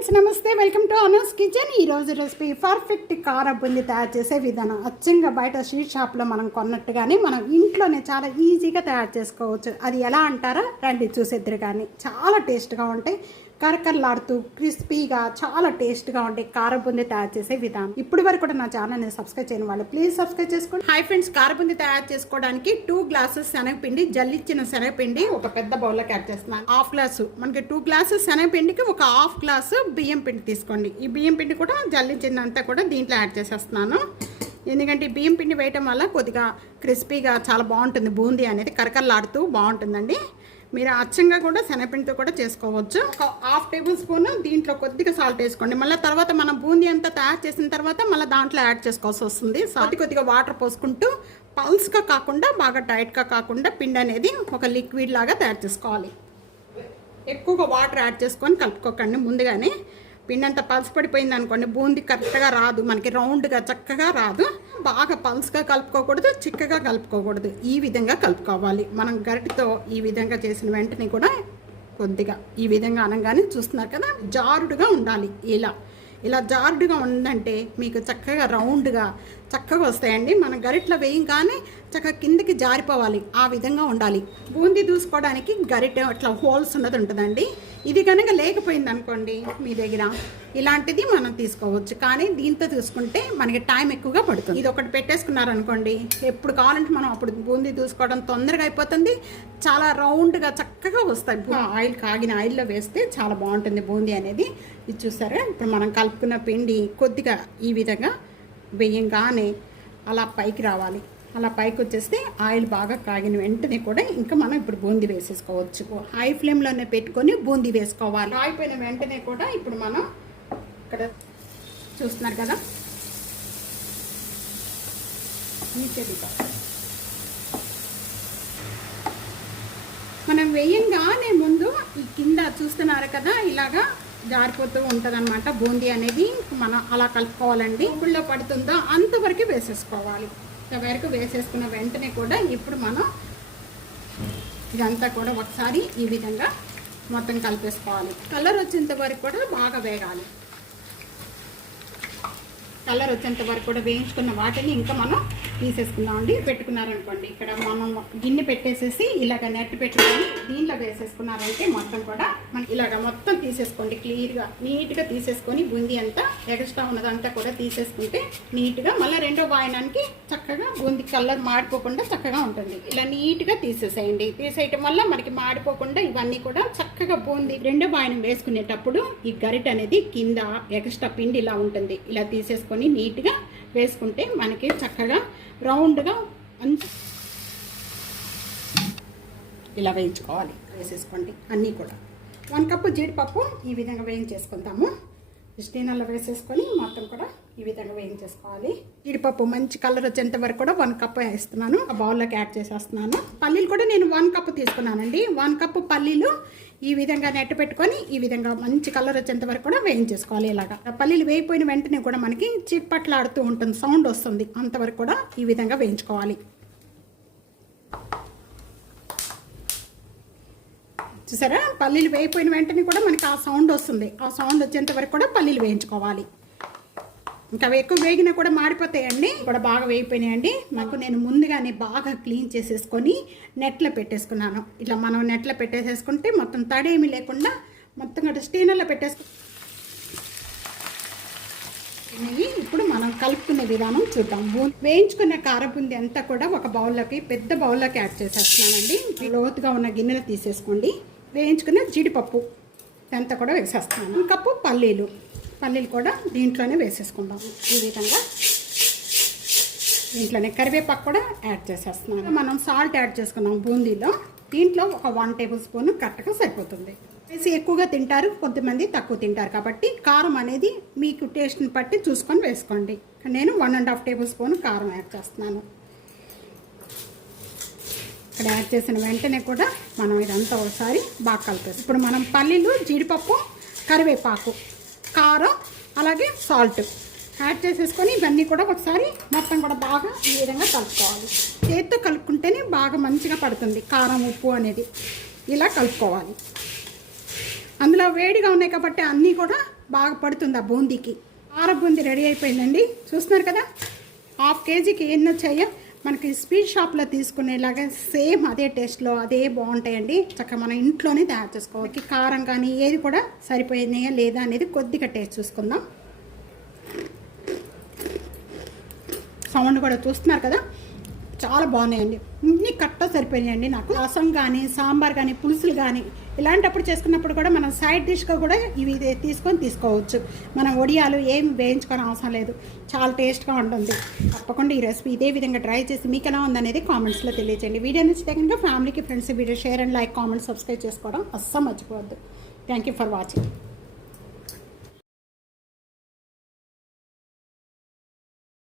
Friends నమస్తే, welcome to Anu's kitchen. ఈరోజు recipe perfect కార బూందీ తయారు చేసే విధానం. అచ్చంగా బయట స్వీట్ షాప్లో మనం కొన్నట్టుగానే మనం ఇంట్లోనే చాలా ఈజీగా తయారు చేసుకోవచ్చు. అది ఎలా అంటారా రండి చూసేద్దరు. కానీ చాలా టేస్ట్గా ఉంటాయి, కరకరలాడుతూ క్రిస్పీగా చాలా టేస్ట్గా ఉంటాయి కార బూందీ తయారు చేసే విధానం. ఇప్పుడు వరకు కూడా నా ఛానల్ని సబ్స్క్రైబ్ చేయని వాళ్ళు ప్లీజ్ సబ్స్క్రైబ్ చేసుకోండి. హాయ్ ఫ్రెండ్స్, కార బూందీ తయారు చేసుకోవడానికి 2 గ్లాసెస్ శనగపిండి, జల్లిచ్చిన శనగపిండి ఒక పెద్ద బౌల్లోకి యాడ్ చేస్తున్నాను. హాఫ్ గ్లాసు మనకి 2 గ్లాసెస్ శనగపిండికి ఒక హాఫ్ గ్లాసు బియ్యం పిండి తీసుకోండి. ఈ బియ్యం పిండి కూడా జల్లించిందంతా కూడా దీంట్లో యాడ్ చేసేస్తున్నాను. ఎందుకంటే ఈ బియ్యం పిండి వేయటం వల్ల కొద్దిగా క్రిస్పీగా చాలా బాగుంటుంది, బూందీ అనేది కరకరలాడుతూ బాగుంటుందండి. మీరు అచ్చంగా కూడా శనగపిండితో కూడా చేసుకోవచ్చు. ఒక హాఫ్ టేబుల్ స్పూన్ దీంట్లో కొద్దిగా సాల్ట్ వేసుకోండి. మళ్ళీ తర్వాత మనం బూందీ అంతా తయారు చేసిన తర్వాత మళ్ళీ దాంట్లో యాడ్ చేసుకోవాల్సి వస్తుంది. కొద్దిగా వాటర్ పోసుకుంటూ పల్స్గా కాకుండా బాగా టైట్గా కాకుండా పిండి అనేది ఒక లిక్విడ్ లాగా తయారు చేసుకోవాలి. ఎక్కువగా వాటర్ యాడ్ చేసుకొని కలుపుకోకండి ముందుగానే. పిండి అంతా పల్స్ పడిపోయింది అనుకోండి, బూందీ కరెక్ట్గా రాదు, మనకి రౌండ్గా చక్కగా రాదు. బాగా పల్స్గా కలుపుకోకూడదు, చిక్కగా కలుపుకోకూడదు, ఈ విధంగా కలుపుకోవాలి. మనం గరిటతో ఈ విధంగా చేసిన వెంటనే కూడా కొద్దిగా ఈ విధంగా అనగానే చూస్తున్నారు కదా, జారుడుగా ఉండాలి. ఇలా జారుడుగా ఉందంటే మీకు చక్కగా రౌండ్గా చక్కగా వస్తాయండి. మనం గరిటలో వేయం కానీ చక్కగా కిందకి జారిపోవాలి, ఆ విధంగా ఉండాలి. బూందీ దూసుకోవడానికి గరిట అట్లా హోల్స్ ఉన్నది ఉంటుందండి. ఇది కనుక లేకపోయింది అనుకోండి మీ దగ్గర, ఇలాంటిది మనం తీసుకోవచ్చు. కానీ దీంతో చూసుకుంటే మనకి టైం ఎక్కువగా పడుతుంది. ఇది ఒకటి పెట్టేసుకున్నారనుకోండి, ఎప్పుడు కావాలంటే మనం అప్పుడు బూందీ దూసుకోవడం తొందరగా అయిపోతుంది, చాలా రౌండ్గా చక్కగా వస్తాయి. ఆయిల్ కాగిన ఆయిల్లో వేస్తే చాలా బాగుంటుంది బూందీ అనేది. ఇది చూసారా, ఇప్పుడు మనం కలుపుకున్న పిండి కొద్దిగా ఈ విధంగా వేయంగానే అలా పైకి రావాలి. అలా పైకి వచ్చేస్తే ఆయిల్ బాగా కాగిన వెంటనే కూడా ఇంకా మనం ఇప్పుడు బూందీ వేసేసుకోవచ్చు. హై ఫ్లేమ్లోనే పెట్టుకొని బూందీ వేసుకోవాలి. అయిపోయిన వెంటనే కూడా ఇప్పుడు మనం ఇక్కడ చూస్తున్నారు కదా, మనం వేయంగానే ముందు ఈ కింద చూస్తున్నారు కదా, ఇలాగా జారిపోతూ ఉంటుంది అనమాట బూందీ అనేది. మనం అలా కలుపుకోవాలండి. ఉప్పుల్లో పడుతుందో అంతవరకు వేసేసుకోవాలి. ఇంతవరకు వేసేసుకున్న వెంటనే కూడా ఇప్పుడు మనం ఇదంతా కూడా ఒకసారి ఈ విధంగా మొత్తం కలిపేసుకోవాలి. కలర్ వచ్చేంత వరకు కూడా బాగా వేగాలి. కలర్ వచ్చేంత వరకు కూడా వేయించుకున్న వాటిని ఇంకా మనం తీసేసుకుందామండి. పెట్టుకున్నారనుకోండి, ఇక్కడ మనం గిన్నె పెట్టేసేసి ఇలాగ నెట్ పెట్టుకొని దీనిలో వేసేసుకున్నారంటే మొత్తం కూడా మనకి ఇలాగ మొత్తం తీసేసుకోండి. క్లియర్గా నీట్గా తీసేసుకొని బూందీ అంతా ఎక్స్ట్రా ఉన్నదంతా కూడా తీసేసుకుంటే నీట్గా మళ్ళీ రెండో వాయనానికి చక్కగా బూందీ కలర్ మాడిపోకుండా చక్కగా ఉంటుంది. ఇలా నీట్గా తీసేసేయండి. తీసేయటం వల్ల మనకి మాడిపోకుండా ఇవన్నీ కూడా చక్కగా బూందీ రెండో వాయనం వేసుకునేటప్పుడు ఈ గరిట అనేది కింద ఎక్స్ట్రా పిండి ఇలా ఉంటుంది. ఇలా తీసేసుకొని నీట్గా వేసుకుంటే మనకి చక్కగా రౌండ్గా ఇలా వేయించుకోవాలి. వేసేసుకోండి అన్నీ కూడా. 1 కప్పు జీడిపప్పు ఈ విధంగా వేయించేసుకుంటాము. స్టీనర్లో వేసేసుకొని మొత్తం కూడా ఈ విధంగా వేయించేసుకోవాలి. జీడిపప్పు మంచి కలర్ వచ్చేంత వరకు కూడా 1 కప్పు వేస్తున్నాను. ఆ బౌల్లోకి యాడ్ చేసేస్తున్నాను. పల్లీలు కూడా నేను 1 కప్పు తీసుకున్నానండి. 1 కప్పు పల్లీలు ఈ విధంగా నెట్ పెట్టుకొని ఈ విధంగా మంచి కలర్ వచ్చేంత వరకు కూడా వేయించేసుకోవాలి. ఇలాగా పల్లీలు వేయిపోయిన వెంటనే కూడా మనకి చిట్పట్లాడుతూ ఉంటుంది, సౌండ్ వస్తుంది, అంతవరకు కూడా ఈ విధంగా వేయించుకోవాలి. చూసారా, పల్లీలు వేయిపోయిన వెంటనే కూడా మనకి ఆ సౌండ్ వస్తుంది. ఆ సౌండ్ వచ్చేంత వరకు కూడా పల్లీలు వేయించుకోవాలి. ఇంకా ఎక్కువ వేగినా కూడా మాడిపోతాయండి. కూడా బాగా వేగిపోయినాయండి. మాకు నేను ముందుగానే బాగా క్లీన్ చేసేసుకొని నెట్లో పెట్టేసుకున్నాను. ఇట్లా మనం నెట్లో పెట్టేసేసుకుంటే మొత్తం తడేమి లేకుండా మొత్తం కూడా స్టీనర్లో ఇప్పుడు మనం కలుపుకునే విధానం చూద్దాం. వేయించుకున్న కార బూందీ అంతా కూడా ఒక బౌల్లోకి, పెద్ద బౌల్లోకి యాడ్ చేసేస్తున్నానండి. లోతుగా ఉన్న గిన్నెలు తీసేసుకోండి. వేయించుకున్న జీడిపప్పు అంతా కూడా వేసేస్తున్నాను. 1 కప్పు పల్లీలు కూడా దీంట్లోనే వేసేసుకుందాం. ఈ విధంగా దీంట్లోనే కరివేపాకు కూడా యాడ్ చేసేస్తున్నాను. మనం సాల్ట్ యాడ్ చేసుకున్నాం బూందీలో. దీంట్లో ఒక 1 టేబుల్ స్పూన్ కరెక్ట్గా సరిపోతుంది. వేసి ఎక్కువగా తింటారు, కొంతమంది తక్కువ తింటారు కాబట్టి కారం అనేది మీకు టేస్ట్ని బట్టి చూసుకొని వేసుకోండి. నేను 1.5 టేబుల్ స్పూన్ కారం యాడ్ చేస్తున్నాను. ఇక్కడ యాడ్ చేసిన వెంటనే కూడా మనం ఇదంతా ఒకసారి బాగా కలిపేస్తాం. ఇప్పుడు మనం పల్లీలు, జీడిపప్పు, కరివేపాకు, కారం అలాగే సాల్ట్ యాడ్ చేసేసుకొని ఇవన్నీ కూడా ఒకసారి మొత్తం కూడా బాగా ఈ విధంగా కలుపుకోవాలి. చేతితో కలుపుకుంటేనే బాగా మంచిగా పడుతుంది కారం, ఉప్పు అనేది. ఇలా కలుపుకోవాలి. అందులో వేడిగా ఉన్నాయి కాబట్టి అన్నీ కూడా బాగా పడుతుంది ఆ బూందీకి. కార బూందీ రెడీ అయిపోయిందండి. చూస్తున్నారు కదా, 1/2 కేజీకి ఎన్ని వచ్చాయో. మనకి స్వీట్ షాప్లో తీసుకునేలాగా సేమ్ అదే టేస్ట్లో అదే బాగుంటాయండి. చక్కగా మనం ఇంట్లోనే తయారు చేసుకోవాలి. కారం కానీ ఏది కూడా సరిపోయినాయా లేదా అనేది కొద్దిగా టేస్ట్ చూసుకుందాం. సౌండ్ కూడా చూస్తున్నారు కదా, చాలా బాగున్నాయండి. ఇన్ని కట్ట సరిపోయాయండి నాకు. రసం కానీ సాంబార్ కానీ పులుసులు కానీ ఇలాంటప్పుడు చేసుకున్నప్పుడు కూడా మనం సైడ్ డిష్గా కూడా ఇవి తీసుకోవచ్చు. మనం వడియాలు ఏమి వేయించుకొని అవసరం లేదు, చాలా టేస్ట్గా ఉంటుంది. తప్పకుండా ఈ రెసిపీ ఇదే విధంగా ట్రై చేసి మీకు ఎలా ఉందనేది కామెంట్స్లో తెలియజేయండి. వీడియో నచ్చితే కనుక ఫ్యామిలీకి friends video share and like comment subscribe చేసుకోవడం అస్సలు మర్చిపోవద్దు. Thank you for watching.